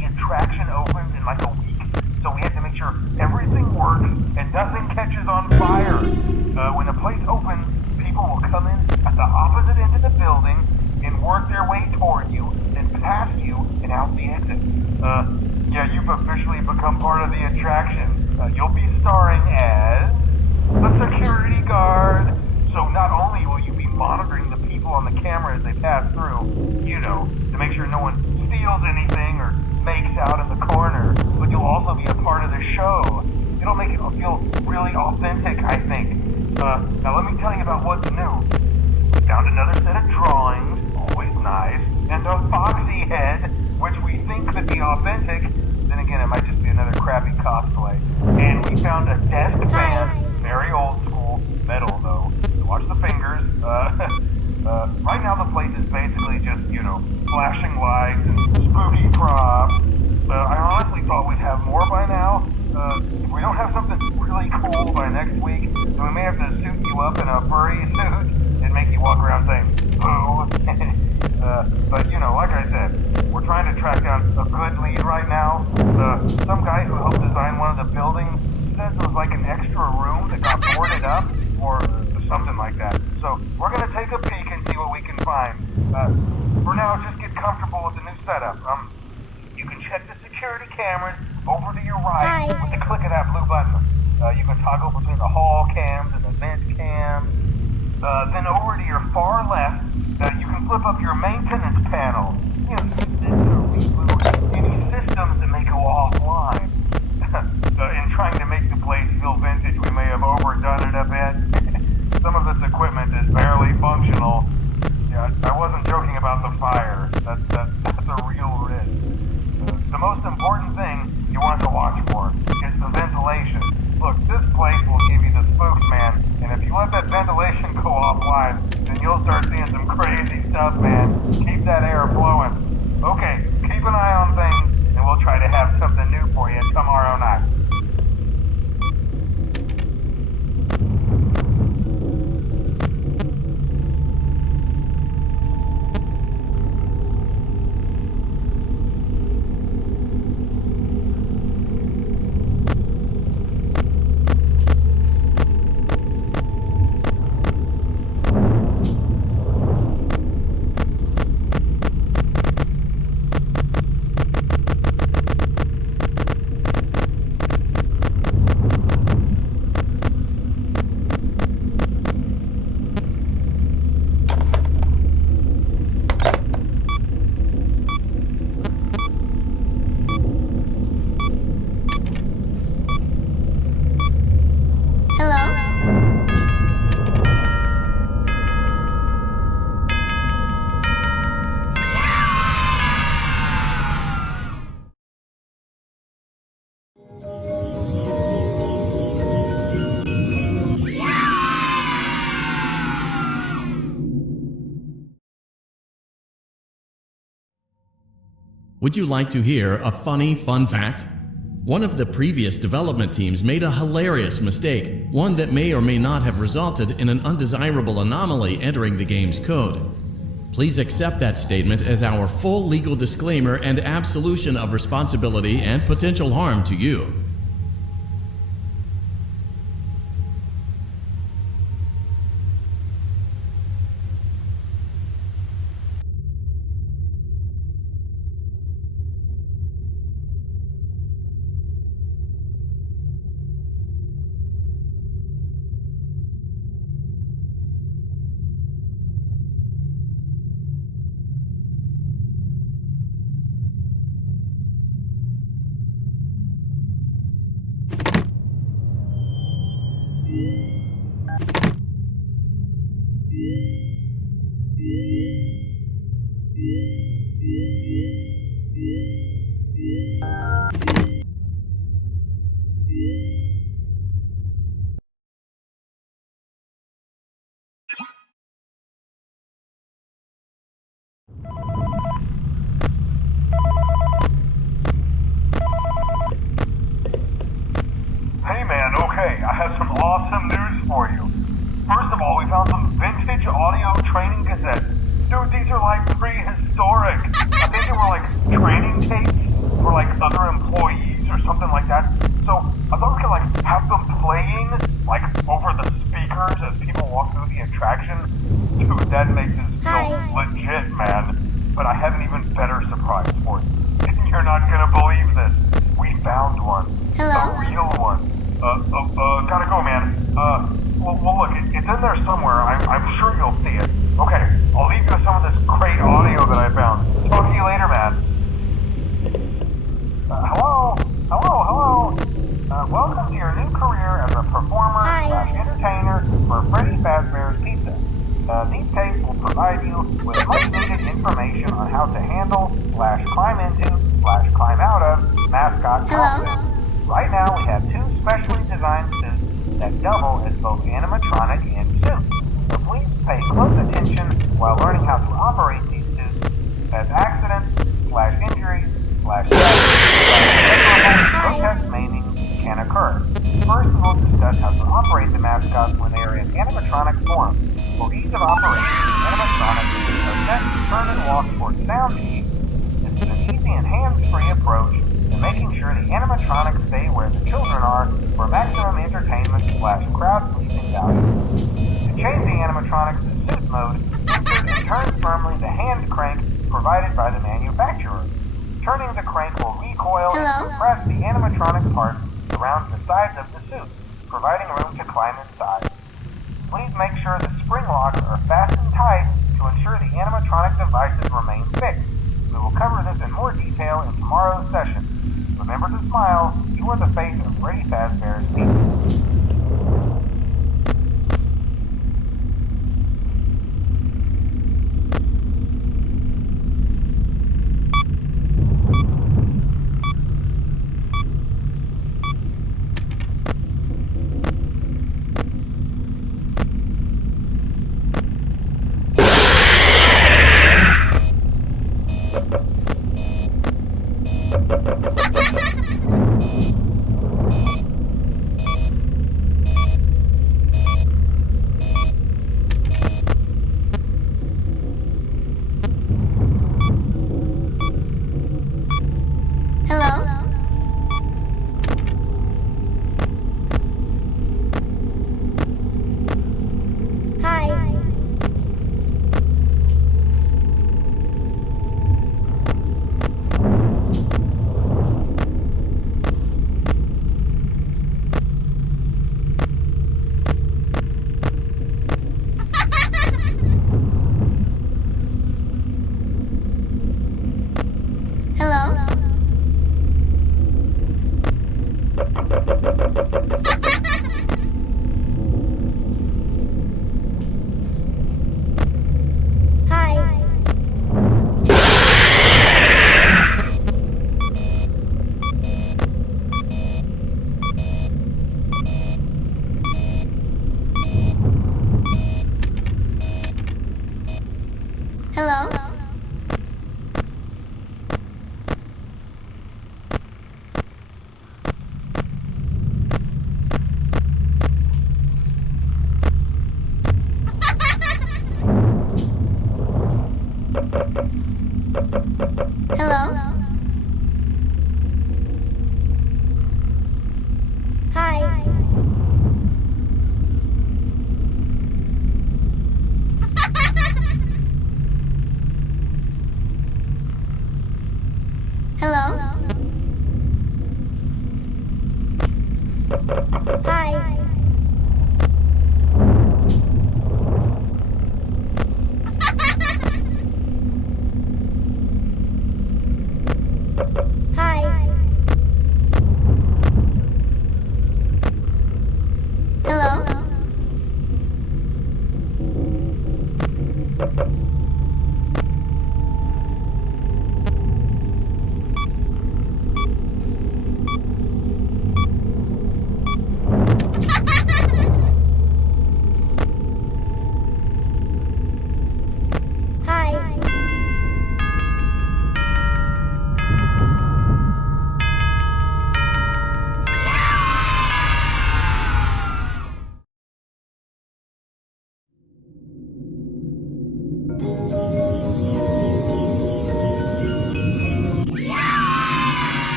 the attraction opens in like a week, so we have to make sure everything works and nothing catches on fire. When the place opens, people will come in at the opposite end of the building and work their way toward you, then past you and out the exit. Yeah, you've officially become part of the attraction. You'll be starring as a security guard. So not only will you be monitoring the people on the camera as they pass through, to make sure no one steals anything or makes out in the corner, but you'll also be a part of the show. It'll make it feel really authentic, I think. Now let me tell you about what's new. We found another set of drawings, always nice, and a foxy head, which we think could be authentic. Then again, it might just be another crappy cosplay. And we found a desk fan, very old school, metal though. So watch the fingers. Right now the place is basically just, flashing lights and spooky props. I honestly thought we'd have more by now. If we don't have something really cool by next week, then we may have to suit you up in a furry suit and make you walk around saying, boo. But, like I said, we're trying to track down a good lead right now. Some guy who helped design one of the buildings says it was like an extra room that got boarded up, or something like that. So we're going to take a peek and see what we can find. For now, just get comfortable with the new setup. You can check the security cameras over to your right with the click of that blue button. You can toggle between the hall cams and the vent cams. Then over to your far left, you can flip up your maintenance panel. Use this to reboot any systems that may go offline. In trying to make the place feel vintage, we may have overdone it a bit. Some of this equipment is barely functional. Yeah, I wasn't joking about the fire. That's a real risk. The most important thing you want to watch for is the ventilation. Look, this place will give you the spooks, man. And if you let that ventilation go offline, then you'll start seeing some crazy stuff, man. Keep that air flowing. Okay, keep an eye on things, and we'll try to have something new for you tomorrow night. Would you like to hear a funny fun fact? One of the previous development teams made a hilarious mistake, one that may or may not have resulted in an undesirable anomaly entering the game's code. Please accept that statement as our full legal disclaimer and absolution of responsibility and potential harm to you. Hey man, okay, I have some awesome news for you. First of all, we found some vintage audio training cassettes. Dude, these are like prehistoric. I think they were like training tapes for like welcome to your new career as a performer slash entertainer for Freddy Fazbear's Pizza. These tapes will provide you with much needed information on how to handle slash climb into slash climb out of mascot costumes. Right now we have two specially designed suits that double as both animatronic and suits. So please pay close attention while learning how to operate these suits, as accidents slash injuries slash death slash grotesque maiming can occur. First, we'll discuss how to operate the mascots when they are in animatronic form. For ease of operation, the animatronics are set to turn and walk towards sound sheets. This is an easy and hands-free approach to making sure the animatronics stay where the children are for maximum entertainment slash crowd-pleasing value. To change the animatronics to suit mode, insert and turn firmly the hand crank provided by the manufacturer. Turning the crank will recoil and compress the animatronic parts around the sides of the suit, providing room to climb inside. Please make sure the spring locks are fastened tight to ensure the animatronic devices remain fixed. We will cover this in more detail in tomorrow's session. Remember to smile. You are the face of Freddy Fazbear's Pizza. Hello?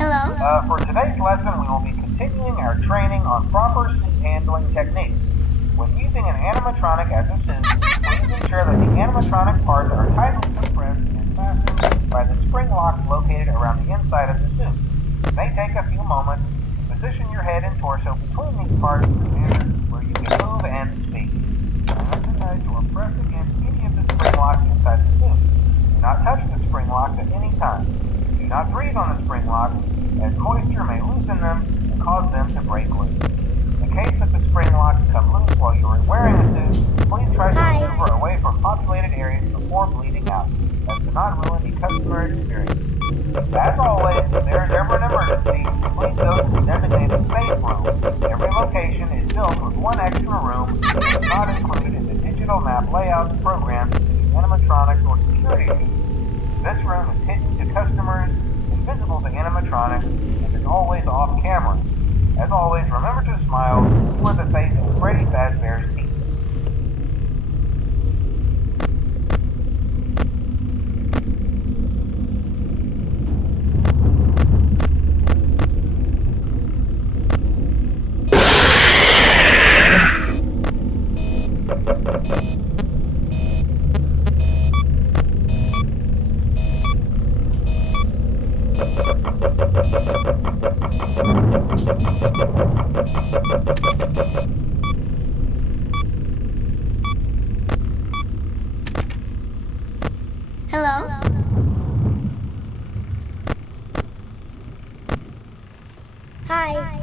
Hello? For today's lesson, we will be continuing our training on proper suit handling techniques. When using an animatronic as a suit, please ensure that the animatronic parts are tightly compressed and fastened by the spring locks located around the inside of the suit. It may take a few moments to position your head and torso between these parts in a manner where you can move and speak. Emphasize or press against any of the spring locks inside the suit. Do not touch the spring locks at any time. Do not breathe on the spring locks, as moisture may loosen them and cause them to break loose. In case that the spring locks come loose while you are wearing a suit, please try to maneuver away from populated areas before bleeding out, as to not ruin the customer experience. As always, if there is ever an emergency, please go to the designated safe room. Every location is built with one extra room that is not included in the digital map layouts programmed into the animatronics or security units. This room is hidden to customers, invisible to animatronics, and is always off camera. As always, remember to smile. You are the face of Freddy Fazbear's Pizza. Hello? Hi.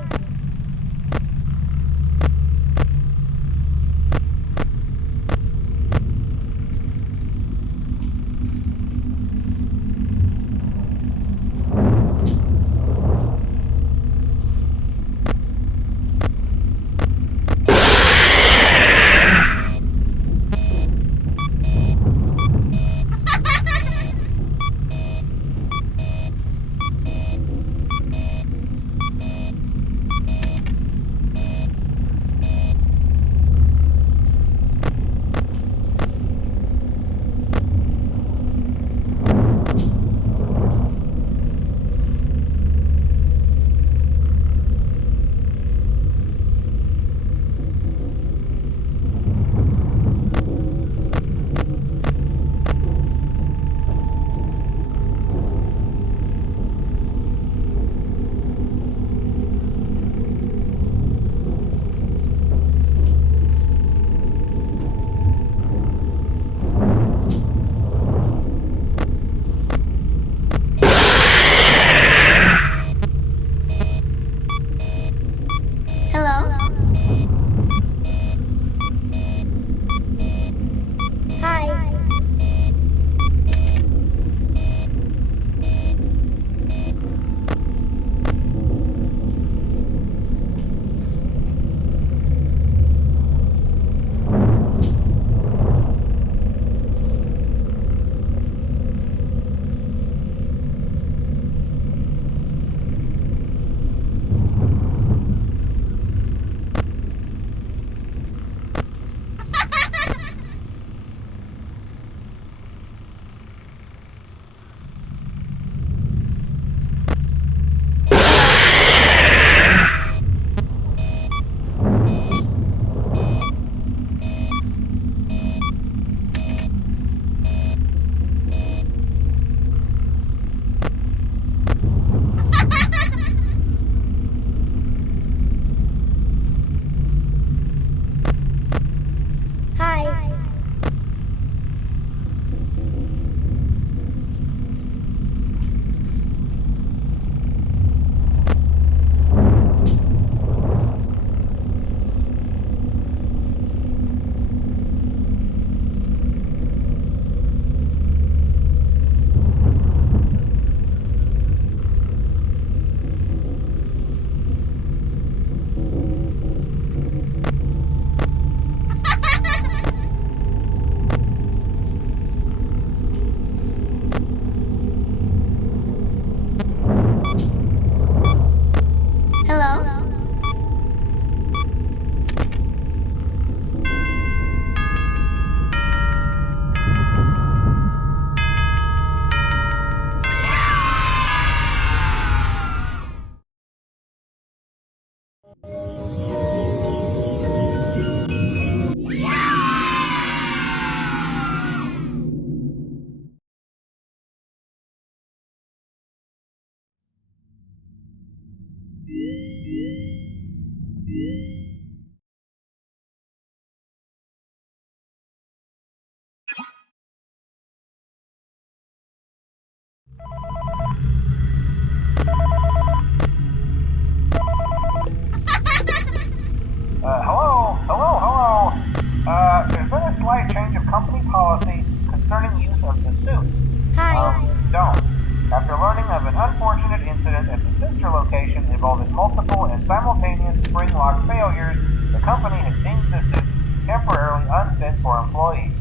involving multiple and simultaneous spring lock failures, the company has deemed the suits temporarily unfit for employees.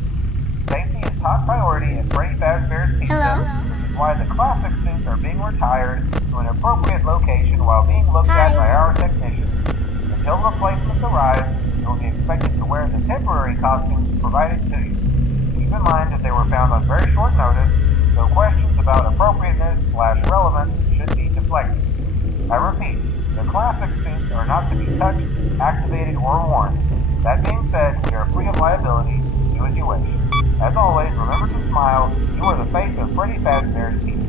Safety is top priority at Freddy Fazbear's Pizza, Hello? which is why the classic suits are being retired to an appropriate location while being looked at by our technicians. Until replacements arrive, you will be expected to wear the temporary costumes provided to you. Keep in mind that they were found on very short notice, so questions about appropriateness/relevance should be deflected. I repeat, the classic suits are not to be touched, activated, or worn. That being said, we are free of liability. Do as you wish. As always, remember to smile. You are the face of Freddy Fazbear's Pizza.